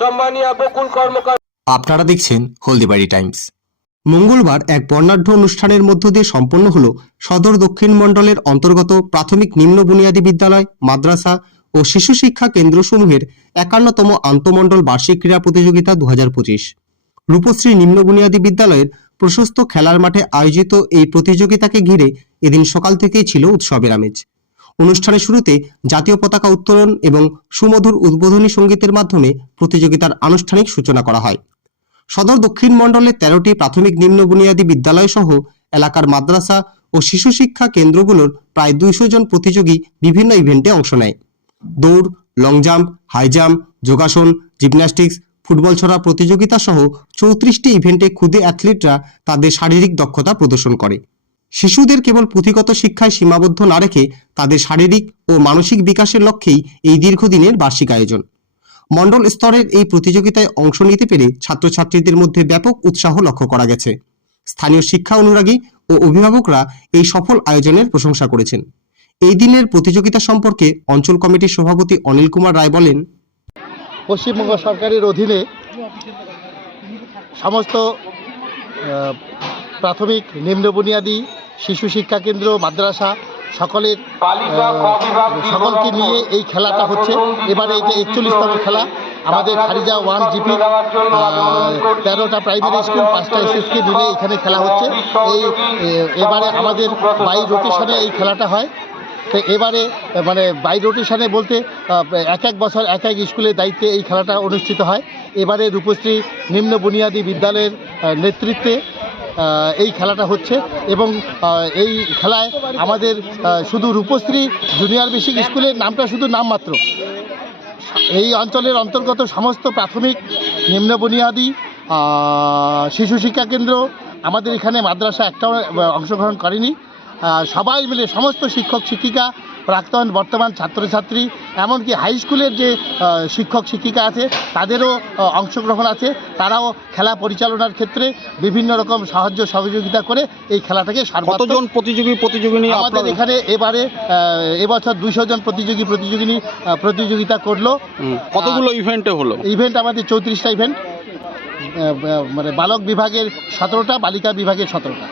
সম্মানীয় বকুল কর্মকার। আপনারা দেখছেন হলদিবাড়ি টাইমস। মঙ্গলবার এক বর্ণাঢ্য অনুষ্ঠানের মধ্য দিয়ে সম্পন্ন হল সদর দক্ষিণ মণ্ডলের অন্তর্গত প্রাথমিক নিম্ন বুনিয়াদী বিদ্যালয়, মাদ্রাসা ও শিশু শিক্ষা কেন্দ্রসমূহের 51তম আন্তঃমণ্ডল বার্ষিক ক্রীড়া প্রতিযোগিতা 2025। রূপশ্রী নিম্ন বুনিয়াদী বিদ্যালয়ের প্রশস্ত খেলার মাঠে আয়োজিত এই প্রতিযোগিতাকে ঘিরে এদিন সকাল থেকেই ছিল উৎসবের আমেজ। অনুষ্ঠানের শুরুতে জাতীয় পতাকা উত্তোলন এবং সুমধুর উদ্বোধনী সঙ্গীতের মাধ্যমে প্রতিযোগিতার আনুষ্ঠানিক সূচনা করা হয়। সদর দক্ষিণ মণ্ডলের 13টি প্রাথমিক নিম্ন বুনিয়াদী বিদ্যালয় সহ এলাকার মাদ্রাসা ও শিশু শিক্ষা কেন্দ্রগুলোর প্রায় 200 জন প্রতিযোগী বিভিন্ন ইভেন্টে অংশ নেয়। দৌড়, লং জাম্প, হাই জাম্প, যোগাসন, জিমন্যাস্টিক্স, ফুটবল ছড়া প্রতিযোগিতা সহ 34টি ইভেন্টে ক্ষুদে অ্যাথলিটরা তাদের শারীরিক দক্ষতা প্রদর্শন করে। শিশুদের কেবল পুঁথিগত শিক্ষায় সীমাবদ্ধ না রেখে তাদের শারীরিক ও মানসিক বিকাশের লক্ষ্যেই এই দীর্ঘদিনের বার্ষিক আয়োজন। মণ্ডল স্তরের এই প্রতিযোগিতায় অংশ নিতে পেরে ছাত্রছাত্রীদের মধ্যে ব্যাপক উৎসাহ লক্ষ্য করা গেছে। স্থানীয় শিক্ষা অনুরাগী ও অভিভাবকরা এই সফল আয়োজনের প্রশংসা করেছেন। এই দিনের প্রতিযোগিতা সম্পর্কে অঞ্চল কমিটির সভাপতি অনিল কুমার রায় বলেন, পশ্চিমবঙ্গ সরকারের অধীনে সমস্ত প্রাথমিক নিম্ন বুনিয়াদী শিশু শিক্ষা কেন্দ্র, মাদ্রাসা সকলকে নিয়ে এই খেলাটা হচ্ছে। এবারে এটা 41তম খেলা। আমাদের খারিজা 1 জিপি 13টা প্রাইমারি স্কুল, 5টা এসএসকে মিলে এখানে খেলা হচ্ছে। এবারে আমাদের বাই রোটেশনে এই খেলাটা হয়। তো এবারে বাই রোটেশনে বলতে এক বছর এক স্কুলের দায়িত্বে এই খেলাটা অনুষ্ঠিত হয়। এবারে রূপশ্রী নিম্ন বুনিয়াদী বিদ্যালয়ের নেতৃত্বে এই খেলাটা হচ্ছে এবং এই খেলায় আমাদের শুধু রূপশ্রী জুনিয়র বেসিক স্কুলের নামটা শুধু নামমাত্র। এই অঞ্চলের অন্তর্গত সমস্ত প্রাথমিক নিম্ন বুনিয়াদী শিশু শিক্ষা কেন্দ্র, আমাদের এখানে মাদ্রাসা একটাও অংশগ্রহণ করেনি। সবাই মিলে সমস্ত শিক্ষক শিক্ষিকা, প্রাক্তন বর্তমান ছাত্রছাত্রী, এমনকি হাই স্কুলের যে শিক্ষক শিক্ষিকা আছে তাদেরও অংশগ্রহণ আছে। তারাও খেলা পরিচালনার ক্ষেত্রে বিভিন্ন রকম সাহায্য সহযোগিতা করে এই খেলাটাকে কতজন প্রতিযোগী নিয়ে আমাদের এখানে এবছর 200 জন প্রতিযোগিতা করলো। কতগুলো ইভেন্টে হলো? ইভেন্ট আমাদের 34টা ইভেন্ট, বালক বিভাগের 17টা, বালিকা বিভাগের 17টা।